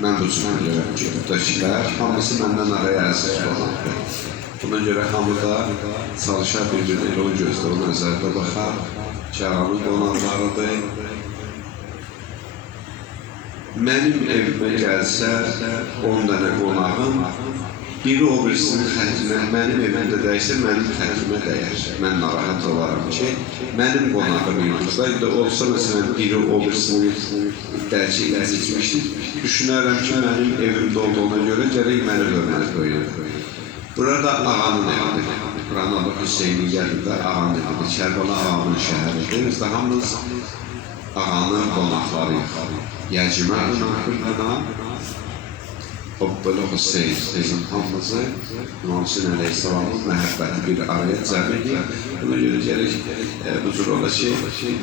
mən bu cür bilirəm ki, buradakilər hamısı məndən araya əziz olandır. Buna görə hamı da çalışar bir-birini elə o gözlə, o nəzərdə baxar ki, ağanın qonaqlarıdır. Mənim evimə gəlsə 10 dənə qonağım, biri o birisinin xətrimə, mənim evimdə dəysə, mənim xətrimə dəyər. Mən narahat olaram ki, mənim qonağım evimizdə, indi olsa, məsələn, biri o birisini dərki əzicmişdir. Düşünərəm ki, mənim evimdə olduğuna görə gərək məni hörmət qoyur. Burada ağanın evidir. Buranın adı Hüseyniyədir, ağanın evidir. Kərbəla ağanın şəhəridir. Biz də hamımız ağanın qonaqlarıyıq. Yəcmə-ün ahirləna Hubbəli Hüseyin bizim hamımızı İmam Hüseyin Əleyhisselamın məhəbbəti bir araya cəm edir. Buna görə gəlir bu cür ola ki,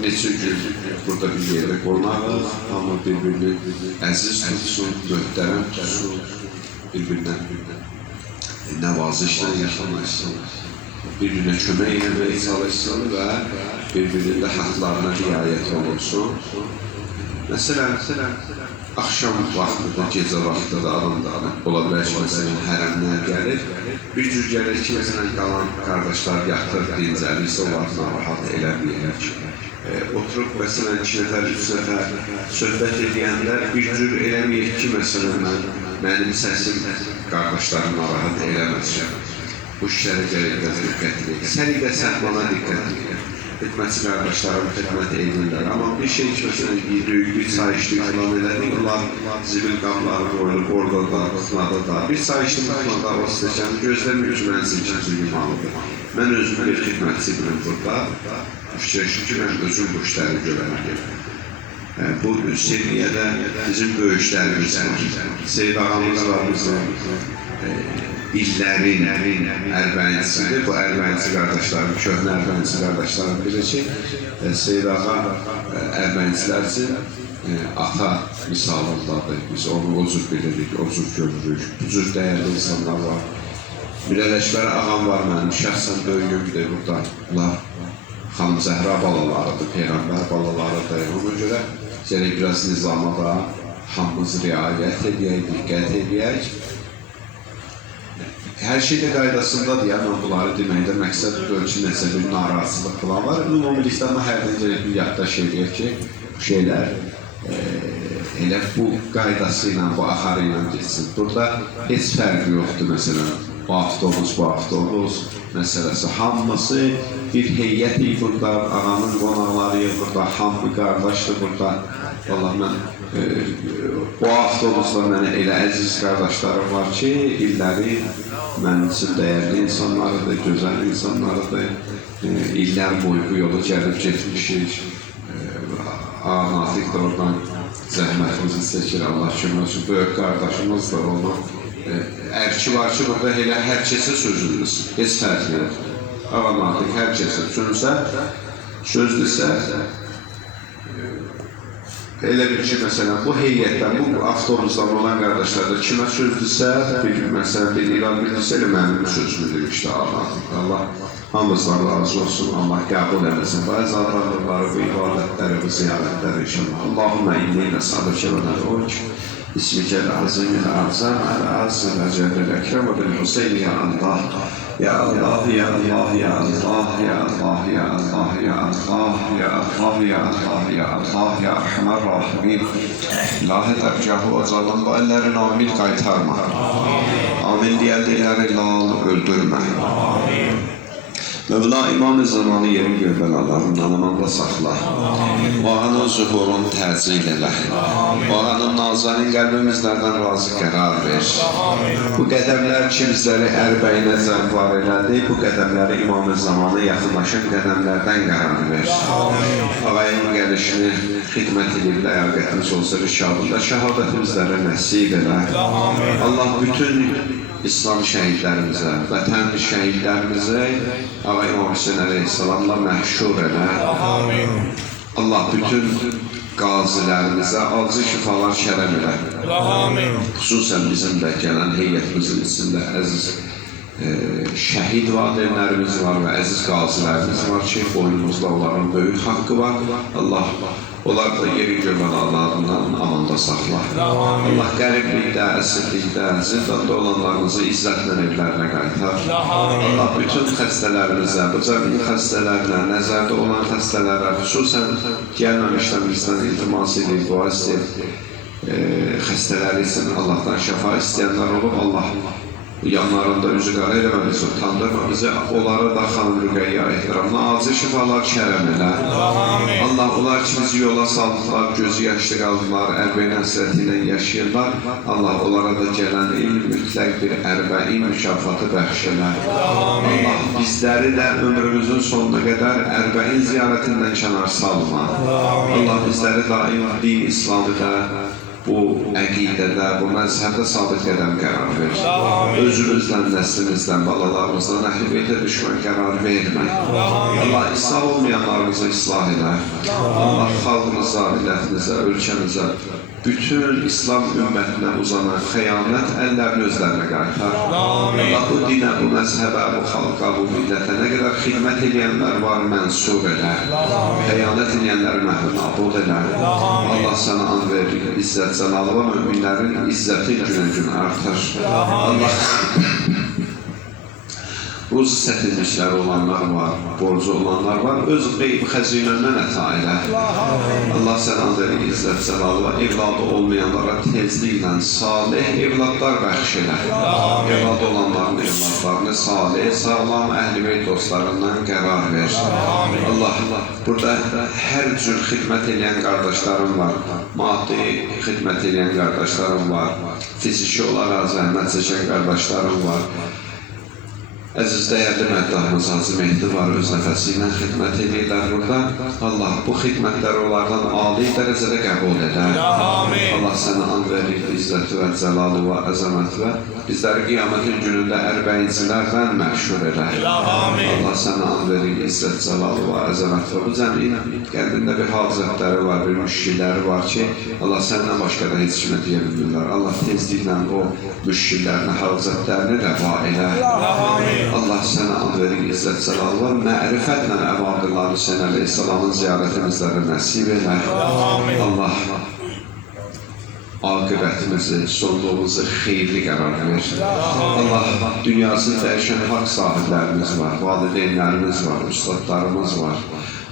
neçə gün burada bir yerdə qonağıq, hamı bir-birini əziz tutsun, möhtərəm tutsun, bir-birindən nəvazişlə yaşamasın, bir-birinə kömək eləməyə çalışsın və bir-birində haqlarına riayət olunsun. Məsələn, axşam vaxtıda, gecə vaxtıda adamda ola bilər ki, məsələn, hərəmlər gəlir. Bir cür gəlir ki, məsələn, qalan qardaşlar yatır, dincəlirsə, onlar narahat eləməyirlər ki. Oturub, məsələn, 2 nəfər, 3 nəfər söhbət edəyənlər bir cür eləməyir ki, məsələn, mənim səsim qardaşlarım narahat eləməsin. Bu işlərə gərək biraz diqqət edək. Səliqəsən bana diqqət edək. Xidmətçi qardaşlarım xidmət edirlər. Amma bir şey ki, məsələn, bir çay içdi, filan elədik, onlar zibil qabları qoyulub, orada da, qısmada da. Bir çay içdi, qısmada o stəkanı gözləmir ki, mən sizin kimi imalıdır. Mən özüm bir xidmətçi bilim burada. Fikirləşim ki, mən özüm bu işləri görəliyim. Bu seriyədə bizim böyüşlərimiz var. Seyid ağamız var bizim. İllərin ərbənçisidir. Bu ərbənçi qardaşlarım, köhnə ərbənçi qardaşlarım bilir ki, Seyid ağa ərbənçilər üçün ata misalındadır. Biz onu o cür bilirik, o cür görürük. Bu cür dəyərli insanlar var. Mirələşbər ağam var mənim, şəxsən böyüyümdür burada. Bunlar Xanım Zəhra balalarıdır, Peyğəmbər balalarıdır. Ona görə gərək biraz nizama da hamımız riayət edək, diqqət edək. Hər şey də qaydasındadır, yəni bunları deməkdə məqsəd budur ki, nəsə bir narahatsızlıq falan var. Ümumilikdə ama hərdən gələk bir yaddaş edək ki, bu şeylər elə bu qaydası ilə, bu axarı ilə geçsin. Burada heç fərqi yoxdur, məsələn, bu avtobus məsələsi. Hamısı bir heyyətik burada, ağanın qonaqlarıyıq burada, hamı qardaşdır burada. Vallahi mən o avtobusla mənə elə əziz qardaşlarım var ki, illəri mənim üçün dəyərli insanlarıdır, gözəl insanlarıdır. İllər boyu bu yolu gəlib getmişik. Natiq də oradan zəhmətimizi çəkir, Allah köməkçi. Böyük qardaşımız da onu ərki var ki, burada elə hər kəsə sözülür, heç fərqli yox. Ağa Natiq hər kəsə sözdürsə, elə bir ki, məsələn, bu heyyətdən, bu avtobusdan olan qardaşlarda kimə sözdürsə, bir gün, məsələn, bir İran bildirsə, elə mənim sözümü demişdi Allah hamımızdan razı olsun, Allah qəbul eləsin. Bəzi adamları, bu ibadətləri, bu ziyarətləri inşallah. Allahümmə inneylə sadıqə və nədəvək, İsmikəl azim ilə azam, əl-azim əcəl-əl əkrəm və bil-Hüseyin ya Allah. Ya Allah, ya Allah, ya Allah, ya Allah, ya Allah, ya Allah, ya Allah, ya Allah, ya Allah, ya Ərhəmər Rahimin. İlahi dərgahı ocalın, bu əllərin amil qaytarma. Amin deyəldiləri lal öldürmə. Mevla İmam-ı Zamanı yerin göbələlərinin anamanda saxla. Ağanın zuhurunu təcil elə. Ağanın nazanin qəlbimizlərdən razı qərar ver. Bu qədəmlər ki, bizləri ərbəyinə zəmvar elədi, bu qədəmləri İmam-ı Zamanı yaxınlaşan qədəmlərdən qərar ver. Ağayın gəlişini xidmət edib, ləyaqətimiz olsa rişadında şəhadətimizlərə nəsib elə. Allah bütün İslam şəhidlərimizə, vətən şəhidlərimizə Ağa İmam Hüseyin Əleyhisselamla məhşur elə. Allah bütün qazilərimizə acı şifalar şərəm elə. Xüsusən bizim də gələn heyyətimizin içində əziz şəhid valideynlərimiz var və əziz qazilərimiz var ki, boynumuzda onların böyük haqqı var. Allah Onlar da yeri görmən Allah'ından amanda saxla. Allah qəriblikdə, əsirlikdə, zindanda olanlarımızı izzətlə evlərinə qaytar. Allah bütün xəstələrimizə, bu cəmiyyət xəstələrinə, nəzərdə olan xəstələrə, xüsusən gəlməmişdən bizdən iltimas edib, dua istəyib, xəstələri üçün Allah'tan şəfa istəyənlər olub, Allah yanlarında üzü qara eləmə bizi, utandırma bizi, onlara da xanım Rüqəyyə ehtiramla acil şifalar kərəm elə. Allah onlar ki bizi yola saldılar, gözü yaşlı qaldılar, ərbəyin həsrəti ilə yaşayırlar. Allah onlara da gələn ilm mütləq bir ərbəin mükafatı bəxş elə. Allah bizləri də ömrümüzün sonuna qədər ərbəin ziyarətindən kənar salma. Allah bizləri daim din, İslamı da bu əqidədə, bu məzhəbdə sabit qədəm qərar ver. Özümüzdən, nəslimizdən, balalarımızdan əhlibeytə düşmən qərar vermə. Allah islah olmayanlarımızı islah elə. Allah xalqımıza, millətimizə, ölkəmizə, bütün İslam ümmətinə uzanan xəyanət əllərini özlərinə qaytar. Allah bu dinə, bu məzhəbə, bu xalqa, bu millətə nə qədər xidmət edənlər var, mənsur elə. Xəyanət edənləri məhnabud elə. Allah sənə an verir, izzət cəlalı və müminlərin izzəti günə-gün artar. Allah ruz sətirmişləri olanlar var, borcu olanlar var, öz qeyb xəzinəndən əta elə. Allah sənə verir izzət cəlalı və evladı olmayanlara tezliklə salih evladlar bəxş elə. Evladı olanların evladlarını salih, sağlam əhl-i dostlarından qərar ver. Allah, burada hər cür xidmət edən qardaşlarım var, maddi xidmət edən qardaşlarım var, fiziki olaraq zəhmət çəkən qardaşlarım var. Əziz dəyərli məddahımız Hacı Mehdi var, öz nəfəsi ilə xidmət edirlər burada. Allah bu xidmətləri onlardan âli dərəcədə qəbul edər. Allah sənə and verir, izzəti və cəlalı və əzəmət və bizləri qiyamətin günündə ərbəyincilərdən məşhur edər. Allah sənə and verir, izzət, cəlalı və əzəmət və bu cəmiyyətin qəlbində bir hacətləri var, bir müşkilləri var ki, Allah səndən başqa da heç kimə deyə bilmirlər. Allah tezliklə o müşkillərini, hacətlərini rəva edər. Allah sənə and verir, izzət, cəlalı və mərifətlə əvadırları Hüseyin əleyhissalamın ziyarətimizləri nəsib edər. Allah aqibətimizi, sonluğumuzu xeyirli qərar verir. Allah dünyasını dəyişən haqq sahiblərimiz var, valideynlərimiz var, ustadlarımız var.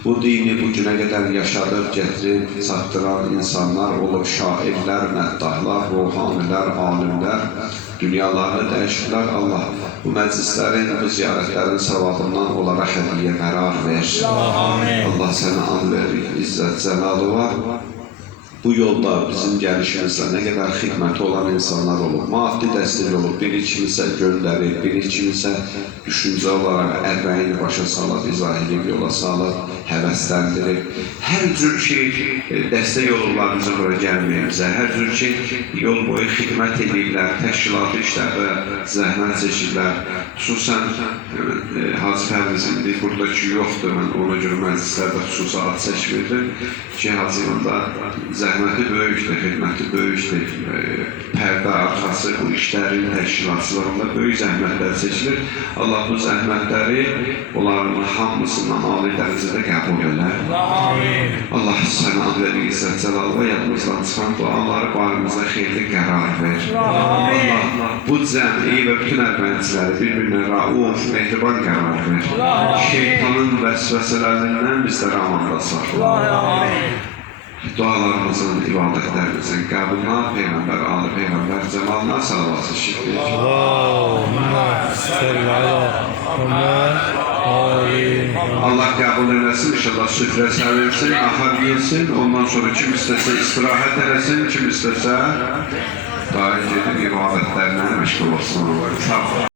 Bu dini bu günə qədər yaşadıb, gətirib, çatdıran insanlar olub, şairlər, məddahlar, ruhanilər, alimlər, dünyalarını dəyişirlər. Allah bu məclislərin, bu ziyarətlərin savabından onlara hədiyyə qərar ver. Allah sənə and verir, izzət, cəlalı var. Bu yolda bizim gəlişimizdə nə qədər xidməti olan insanlar olub, maddi dəstək olub, biri kimisə göndərir, biri kimisə düşüncə olaraq ərbəyini başa salıb, izah edib, yola salıb, həvəsləndirib. Hər cür ki, dəstək olurlar bizim bura gəlməyimizə, hər cür ki, yol boyu xidmət edirlər, təşkilatı işlərdə zəhmət çəkirlər. Xüsusən Hacı Pərvizin buradakı yoxdur, mən ona görə məclislərdə xüsusi ad çəkmirdim ki, Hacının da zəhməti böyükdür, xidməti böyükdür. Pərdə arxası bu işlərin təşkilatçılarında böyük zəhmətlər çəkilir. Allah bu zəhmətləri onların hamısından âli dərəcədə qəbul edər. Allah sənə and verir, izzət, cəlalı və yadımızdan çıxan duaları barımıza xeyirli qərar ver. Allah bu cəm'i və bütün ərbənciləri bir-birinə rauf, mehriban qərar ver. Şeytanın vəsvəsələrindən bizləri amanda saxla. Dualarımızın, ibadətlərimizin qəbuluna Peyğəmbər, Ali Peyğəmbər cəmalına salavatı şükür. Allah qəbul eləsin, inşallah süfrə səvirsin, ahar yesin, ondan sonra kim istəsə istirahət eləsin, kim istəsə daim gedib ibadətlərinə məşğul olsun.